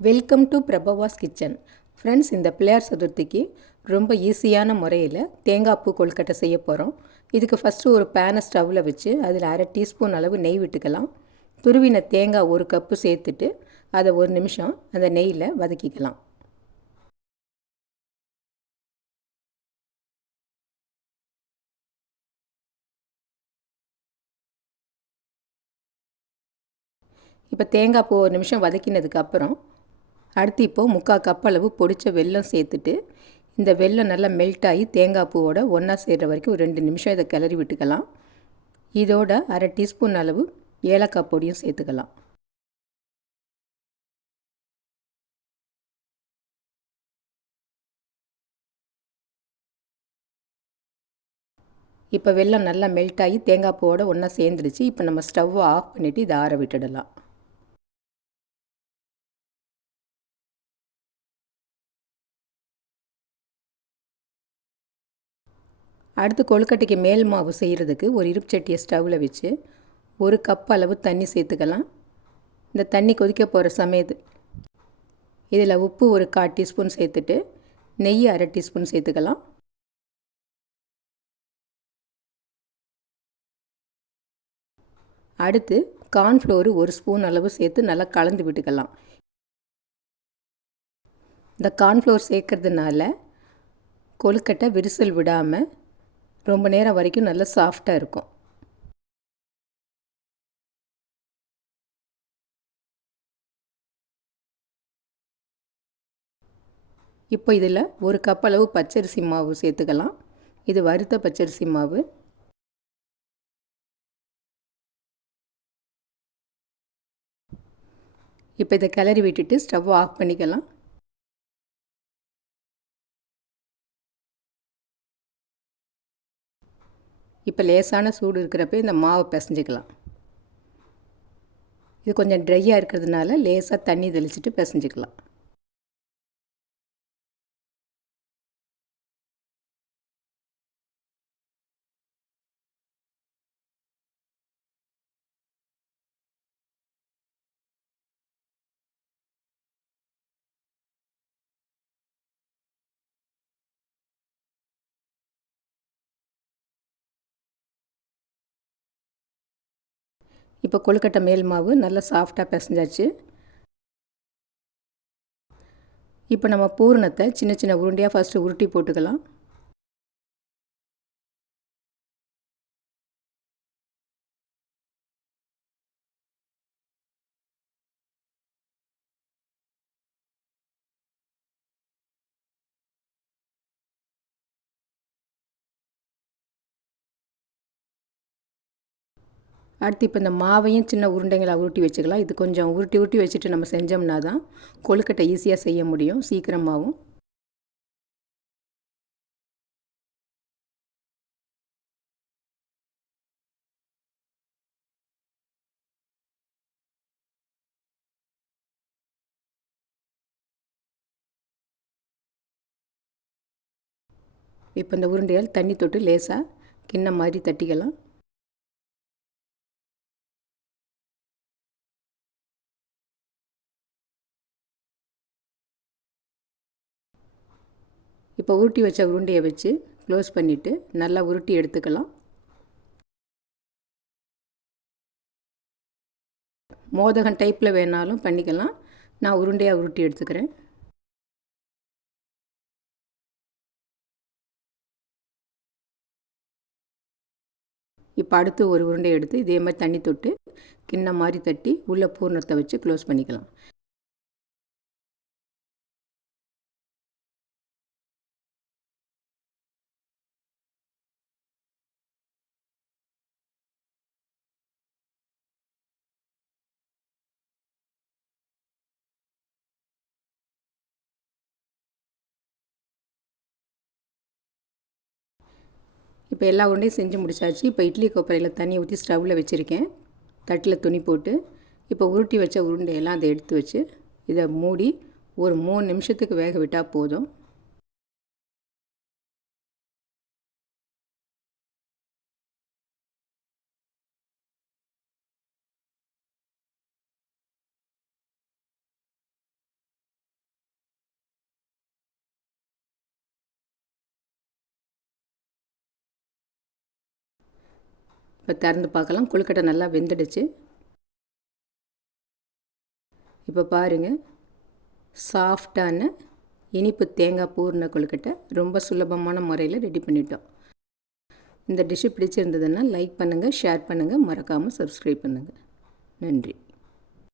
Welcome to Prabhavas kitchen. Friends, இந்த பிள்ளையார் சதுர்த்திக்கு ரொம்ப ஈஸியான முறையில் தேங்காய் பூ கொழுக்கட்டை செய்ய போகிறோம். இதுக்கு ஃபஸ்ட்டு ஒரு பேனை ஸ்டவ்வில் வச்சு அதில் 1/2 டீஸ்பூன் அளவு நெய் விட்டுக்கலாம். துருவின தேங்காய் 1 கப்பு சேர்த்துட்டு அதை 1 நிமிஷம் அந்த நெய்யில் வதக்கிக்கலாம். இப்போ தேங்காய் பூ 1 நிமிஷம் வதக்கினதுக்கப்புறம் அடுத்து இப்போது 3/4 கப் அளவு பொடிச்ச வெல்லம் சேர்த்துட்டு இந்த வெல்லம் நல்லா மெல்ட் ஆகி தேங்காய் பூவோட ஒன்றா சேர்கிற வரைக்கும் ஒரு 2 நிமிஷம் இதை கிளறி விட்டுக்கலாம். இதோட 1/2 டீஸ்பூன் அளவு ஏலக்காய் பொடியும் சேர்த்துக்கலாம். இப்போ வெல்லம் நல்லா மெல்ட் ஆகி தேங்காய் பூவோட ஒன்றா சேர்ந்துடுச்சு. இப்போ நம்ம ஸ்டவ்வை ஆஃப் பண்ணிவிட்டு இதை ஆற விட்டுடலாம். அடுத்து கொழுக்கட்டைக்கு மேல் மாவு செய்கிறதுக்கு ஒரு இருப்பு சட்டியை ஸ்டவ்வில் வச்சு 1 கப் அளவு தண்ணி சேர்த்துக்கலாம். இந்த தண்ணி கொதிக்க போகிற சமயத்து இதில் உப்பு ஒரு 1/4 டீஸ்பூன் சேர்த்துட்டு நெய் 1/2 டீஸ்பூன் சேர்த்துக்கலாம். அடுத்து கார்ன்ஃப்ளோரு 1 ஸ்பூன் அளவு சேர்த்து நல்லா கலந்து விட்டுக்கலாம். இந்த கார்ன்ஃப்ளோர் சேர்க்கறதுனால கொழுக்கட்டை விரிசல் விடாமல் ரொம்ப நேரம் வரைக்கும் நல்லா சாஃப்டாக இருக்கும். இப்போ இதில் 1 கப் அளவு பச்சரிசி மாவு சேர்த்துக்கலாம். இது வறுத்த பச்சரிசி மாவு. இப்போ இதை கிளறி விட்டுட்டு ஸ்டவ் ஆஃப் பண்ணிக்கலாம். இப்போ லேசான சூடு இருக்கிறப்ப இந்த மாவை பிசைஞ்சிக்கலாம். இது கொஞ்சம் ட்ரையாக இருக்கிறதுனால லேசாக தண்ணி தெளிச்சிட்டு பிசைஞ்சிக்கலாம். இப்போ கொழுக்கட்டை மேல் மாவு நல்லா சாஃப்டாக பிசைஞ்சாச்சு. இப்போ நம்ம பூரணத்தை சின்ன சின்ன உருண்டையாக ஃபஸ்ட்டு உருட்டி போட்டுக்கலாம். அடுத்து இப்போ இந்த மாவையும் சின்ன உருண்டைங்களாக உருட்டி வச்சுக்கலாம். இது கொஞ்சம் உருட்டி உருட்டி வச்சுட்டு நம்ம செஞ்சோம்னா தான் கொழுக்கட்டை ஈஸியாக செய்ய முடியும், சீக்கிரமாகவும். இப்போ இந்த உருண்டையால் தண்ணி தொட்டு லேசாக கிண்ணம் மாதிரி தட்டிக்கலாம். இப்போ உருட்டி வச்ச உருண்டையை வச்சு க்ளோஸ் பண்ணிவிட்டு நல்லா உருட்டி எடுத்துக்கலாம். மோதகம் டைப்பில் வேணாலும் பண்ணிக்கலாம். நான் உருண்டையாக உருட்டி எடுத்துக்கிறேன். இப்போ அடுத்து ஒரு உருண்டை எடுத்து இதே மாதிரி தண்ணி தொட்டு கிண்ணம் மாதிரி தட்டி உள்ள பூரணத்தை வச்சு க்ளோஸ் பண்ணிக்கலாம். இப்போ எல்லா உருண்டையும் செஞ்சு முடிச்சாச்சு. இப்போ இட்லி கொப்பரையில் தண்ணி ஊற்றி ஸ்டவ்வில் வச்சுருக்கேன். தட்டில் துணி போட்டு இப்போ உருட்டி வச்ச உருண்டையெல்லாம் அதை எடுத்து வச்சு இதை மூடி ஒரு 3 நிமிஷத்துக்கு வேக விட்டால் போதும். இப்போ திறந்து பார்க்கலாம். கொழுக்கட்டை நல்லா வெந்துடுச்சு. இப்போ பாருங்கள், சாஃப்டான இனிப்பு தேங்காய் பூர்ண கொழுக்கட்டை ரொம்ப சுலபமான முறையில் ரெடி பண்ணிட்டோம். இந்த டிஷ்ஷு பிடிச்சிருந்ததுன்னா லைக் பண்ணுங்கள், ஷேர் பண்ணுங்கள், மறக்காமல் சப்ஸ்கிரைப் பண்ணுங்கள். நன்றி.